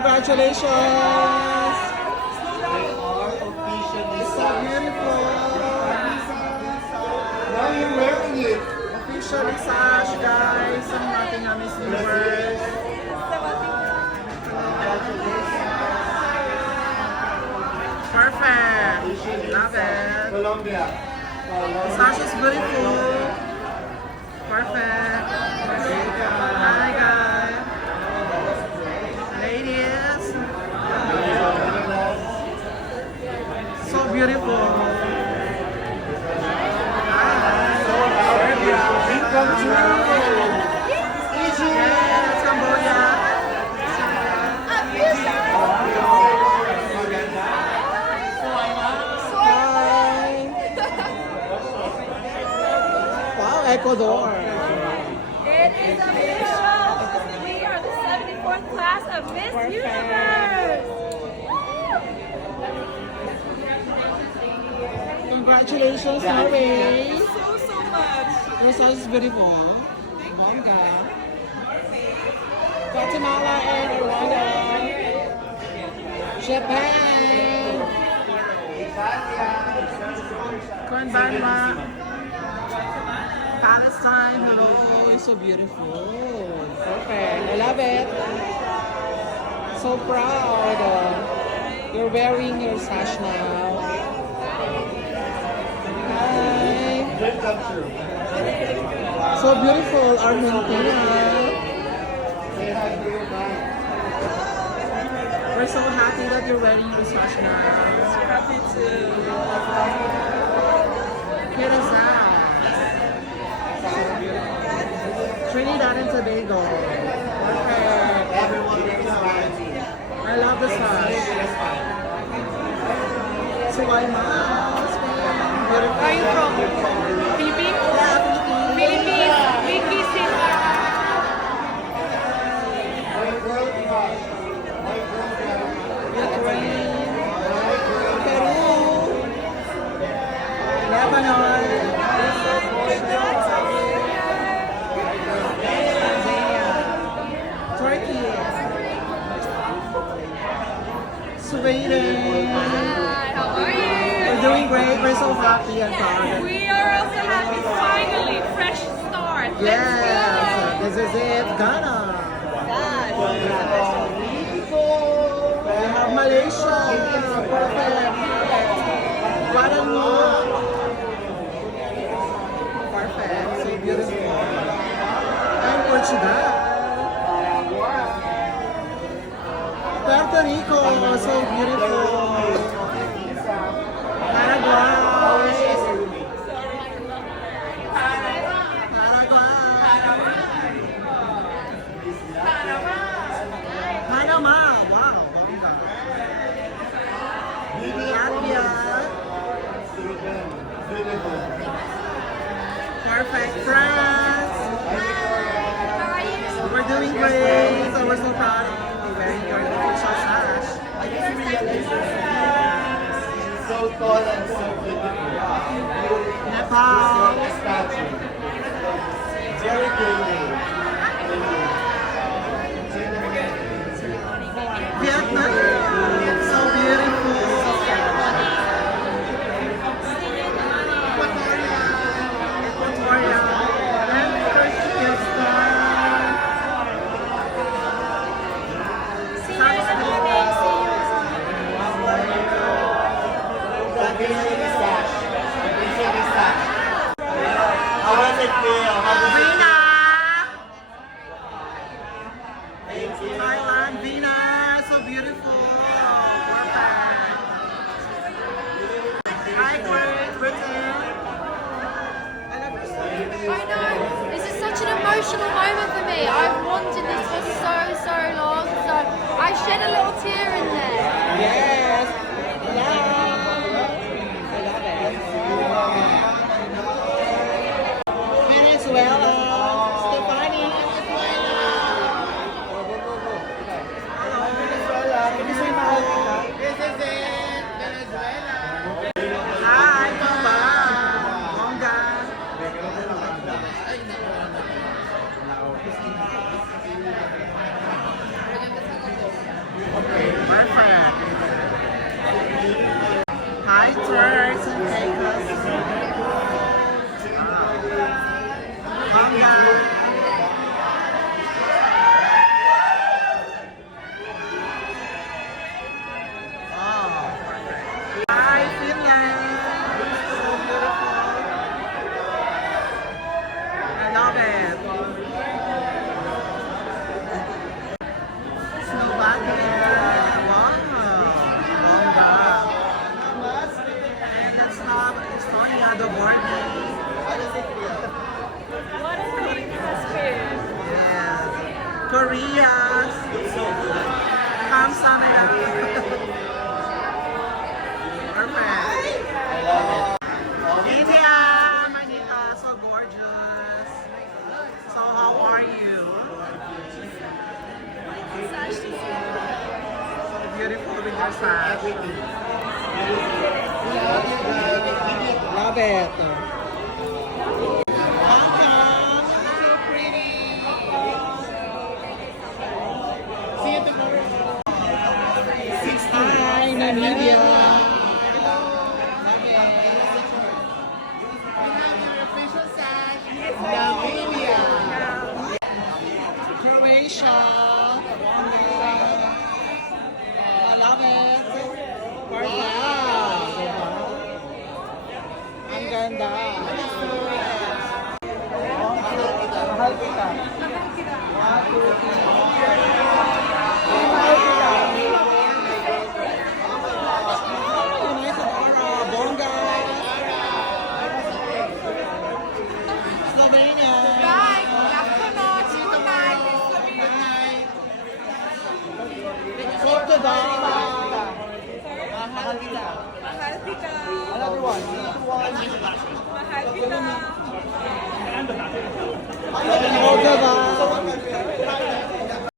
Congratulations! They are officially So sashed. beautiful! Now you're wearing it. Officially sash, guys, ang Nottingham Miss Universe. Perfect! Love it! Colombia. Sash is beautiful. Perfect. Hi guys. Ladies. So beautiful. Dream come true. Yes, Cambodia. Hi. Wow, Ecuador. It is official! We are the 74th class of Miss Universe! Congratulations, Norway. So much! Your size is beautiful. Bongga. Guatemala and Rwanda. Japan. Konbanwa. Palestine. Hello. You're so beautiful. Perfect. I love it. So proud. You're wearing your sash now. Hi. Dream come true. So beautiful, Argentina. Say hi to your man. We're so happy that you're wearing your sash now. Happy to. Curacao. Trinidad and Tobago. Perfect. Everyone wears vanity. I love the sash. Sulaiman. Beautiful. Where are you from? Philippines? Yeah, Philippines. Philippines! Vicky Silva! My girl crush. My girl crush. Ukraine. My girl Peru. Lebanon. Tanzania. Turkey. Sweden. Hi, how are you? We're doing great. We're so happy and proud. We are also happy, finally, fresh start. Yes, this is it. Ghana. We have Malaysia. Perfect. Guatemala. Perfect. So beautiful. And Portugal. Puerto Rico. So beautiful. Paraguay. Panama. Wow. Latvia. Perfect. France. We're doing great. So we're so proud of you wearing your official sash. So tall and so beautiful. Nepal. Like a statue. Jerry Kaylee. Vietnam. So beautiful. Equatoria. And Kyrgyzstan. Officially sashed. Officially sashed. How does it feel? How does it Very nice. 감사합니다. Perfect. India, Manita, so gorgeous. So how are you? Beautiful with your sash. Love it. Welcome. So pretty. See you tomorrow. Hi, Namibia. Namibia. Croatia. I love it. Wow. Ang ganda. Mahal kita. Mahal kita. Tunay sa Ara. Bongga. Slovenia. Bye. Good afternoon. Good night. Soto Dama. Mahal kita. Mahal kita. Another one. Mahal kita. Moldova.